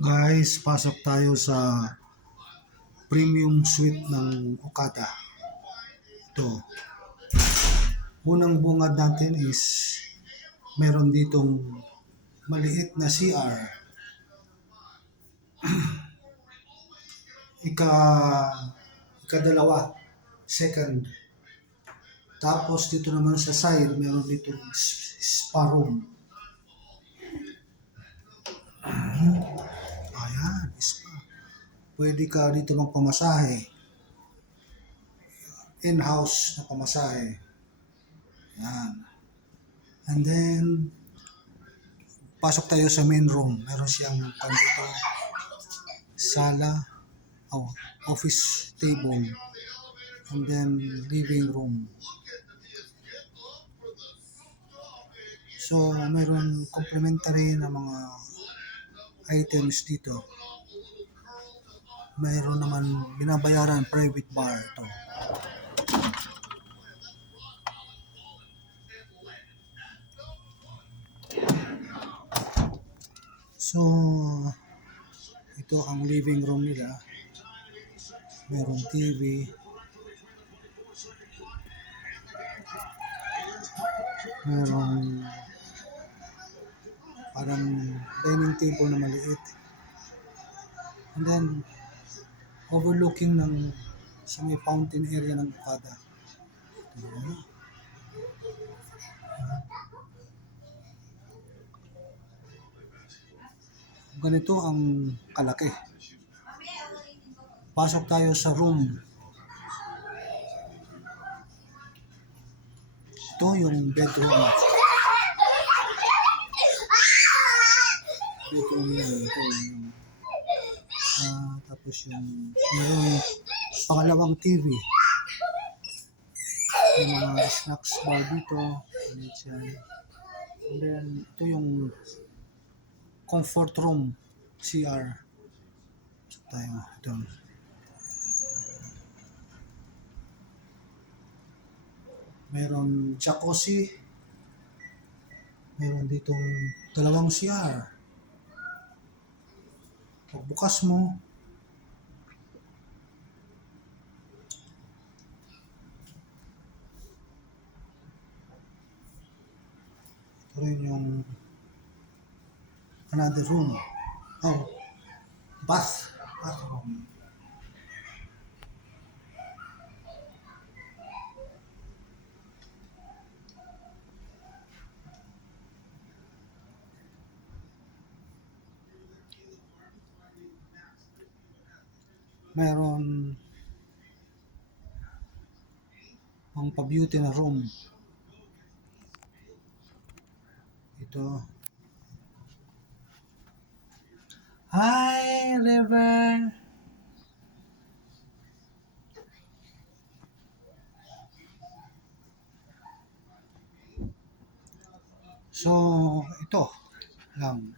Guys, pasok tayo sa premium suite ng Okada. Ito. Unang bungad natin is meron ditong maliit na CR. Ikadalawa, second. Tapos dito naman sa side, meron ditong spa room. Ayan, spa. Pwede ka dito magpamasahe. In-house na pamasahe. Ayan. And then, pasok tayo sa main room. Meron siyang dito, sala, office table, and then living room. So, meron complimentary na mga items dito. Meron naman binabayaran private bar ito. So, ito ang living room nila. Meron TV. Meron parang dining table na maliit. And then, overlooking ng sa may fountain area ng Okada. Ganito ang kalaki. Pasok tayo sa room. Ito yung bedroom. Bedroom yan. Ito yung tapos yung meron pangalawang TV. Yung mga snacks bar dito. And then ito yung comfort room, CR. So tayo, ito. Meron jacuzzi. Meron ditong dalawang CR. Pagbukas mo, ito rin yung another room. Bathroom. Meron ang pa-beauty na room. Ito. Hi, Liver! So, ito lang.